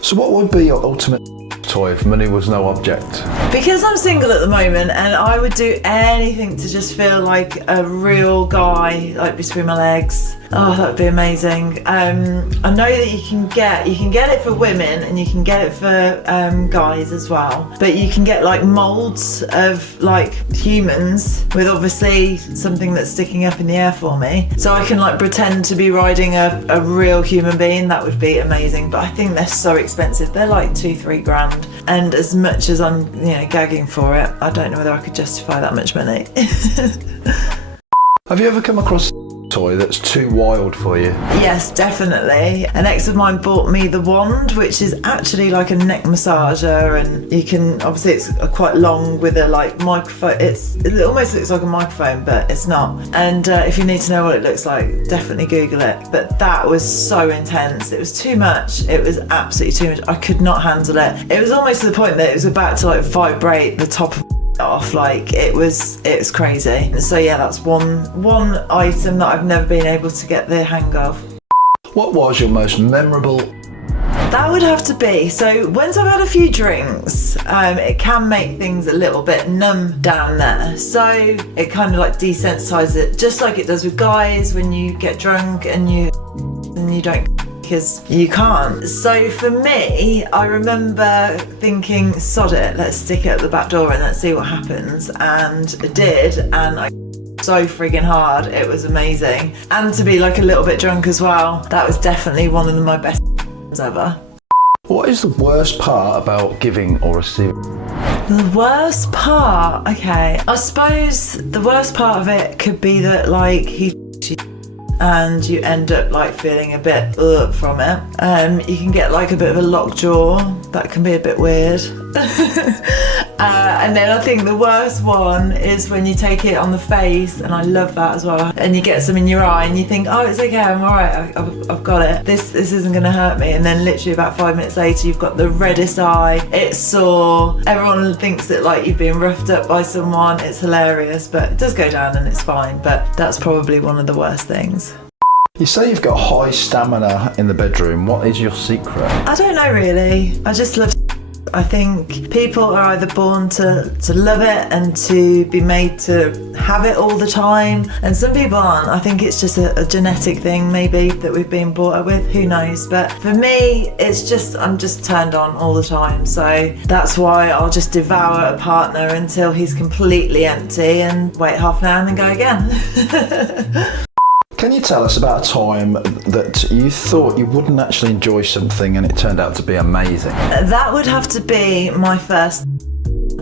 So what would be your ultimate toy if money was no object? Because I'm single at the moment and I would do anything to just feel like a real guy, like between my legs. Oh, that would be amazing. I know that you can get it for women and you can get it for guys as well. But you can get like molds of like humans with obviously something that's sticking up in the air for me. So I can like pretend to be riding a real human being. That would be amazing. But I think they're so expensive. They're like 2-3 grand. And as much as I'm, gagging for it, I don't know whether I could justify that much money. Have you ever come across a toy that's too wild for you? Yes, definitely. An ex of mine bought me the wand, which is actually like a neck massager, and you can, obviously it's quite long with a like microphone. It almost looks like a microphone, but it's not. And if you need to know what it looks like, definitely Google it. But that was so intense. It was too much. It was absolutely too much. I could not handle it. It was almost to the point that it was about to like vibrate the top of off. Like it was crazy. So yeah, that's one item that I've never been able to get the hang of. What was your most memorable? That would have to be, so once I've had a few drinks, it can make things a little bit numb down there. So it kind of like desensitizes it, just like it does with guys when you get drunk and you don't, because you can't. So for me, I remember thinking, sod it, let's stick it at the back door and let's see what happens. And I did, and I so friggin' hard. It was amazing. And to be like a little bit drunk as well, that was definitely one of my best ever. What is the worst part about giving or receiving? The worst part? Okay, I suppose the worst part of it could be that like and you end up like feeling a bit from it. You can get like a bit of a lockjaw. That can be a bit weird. And then I think the worst one is when you take it on the face, and I love that as well. And you get some in your eye and you think, oh, it's okay, I'm all right, I've got it. This isn't gonna hurt me. And then literally about 5 minutes later, you've got the reddest eye. It's sore. Everyone thinks that like you've been roughed up by someone. It's hilarious, but it does go down and it's fine. But that's probably one of the worst things. You say you've got high stamina in the bedroom. What is your secret? I don't know really. I just love. I think people are either born to love it and to be made to have it all the time, and some people aren't. I think it's just a genetic thing maybe that we've been brought up with, who knows. But for me, it's just, I'm just turned on all the time. So that's why I'll just devour a partner until he's completely empty and wait half an hour and then go again. Can you tell us about a time that you thought you wouldn't actually enjoy something and it turned out to be amazing? That would have to be my first.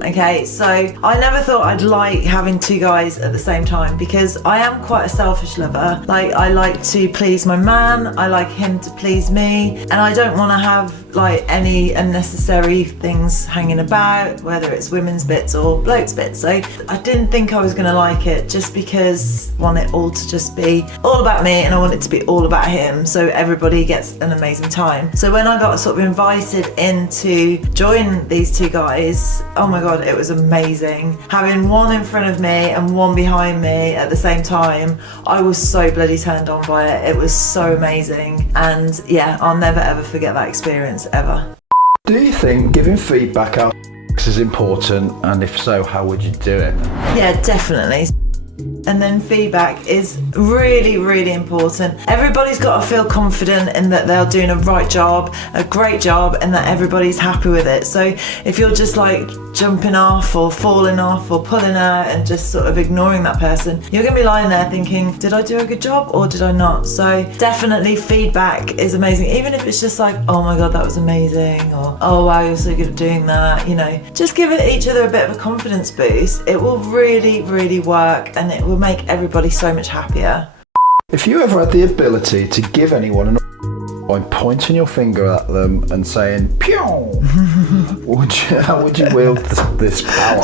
Okay, so I never thought I'd like having two guys at the same time, because I am quite a selfish lover. Like, I like to please my man, I like him to please me, and I don't want to have like any unnecessary things hanging about, whether it's women's bits or blokes bits. So I didn't think I was going to like it, just because I want it all to just be all about me and I want it to be all about him, so everybody gets an amazing time. So when I got sort of invited in to join these two guys, oh my god, it was amazing. Having one in front of me and one behind me at the same time, I was so bloody turned on by it. It was so amazing, and yeah, I'll never ever forget that experience, ever. Do you think giving feedback out is important, and if so, how would you do it? Yeah, definitely. And then feedback is really, really important. Everybody's got to feel confident in that they're doing a right job, a great job, and that everybody's happy with it. So if you're just like jumping off or falling off or pulling out and just sort of ignoring that person, you're going to be lying there thinking, did I do a good job or did I not? So definitely feedback is amazing. Even if it's just like, oh my god, that was amazing, or oh wow, you're so good at doing that, just give each other a bit of a confidence boost. It will really, really work, and it will make everybody so much happier. If you ever had the ability to give anyone an by pointing your finger at them and saying pew, how would you wield this power?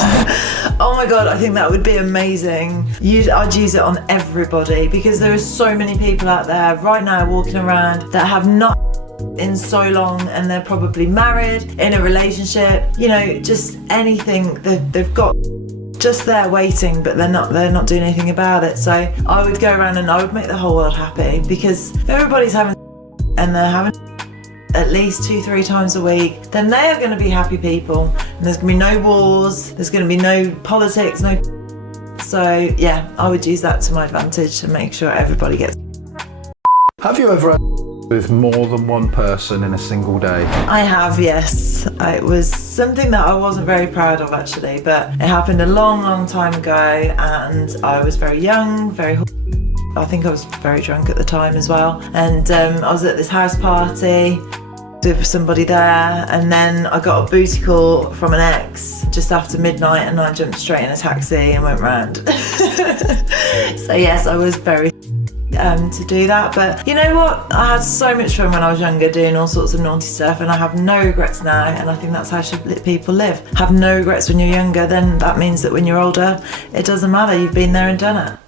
Oh my god, I think that would be amazing. I'd use it on everybody, because there are so many people out there right now walking around that have not in so long, and they're probably married, in a relationship, just anything they've got just there waiting, but they're not doing anything about it. So I would go around and I would make the whole world happy, because if everybody's having and they're having, at least 2-3 times a week, then they are going to be happy people. And there's going to be no wars, there's going to be no politics, no. So yeah, I would use that to my advantage to make sure everybody gets. Have you ever had with more than one person in a single day? I have, yes. It was something that I wasn't very proud of actually, but it happened a long time ago, and I was very young, I think I was very drunk at the time as well, and I was at this house party with somebody there, and then I got a booty call from an ex just after midnight, and I jumped straight in a taxi and went round. So yes, I was very to do that, but you know what, I had so much fun when I was younger doing all sorts of naughty stuff, and I have no regrets now, and I think that's how people live. Have no regrets when you're younger, then that means that when you're older it doesn't matter, you've been there and done it.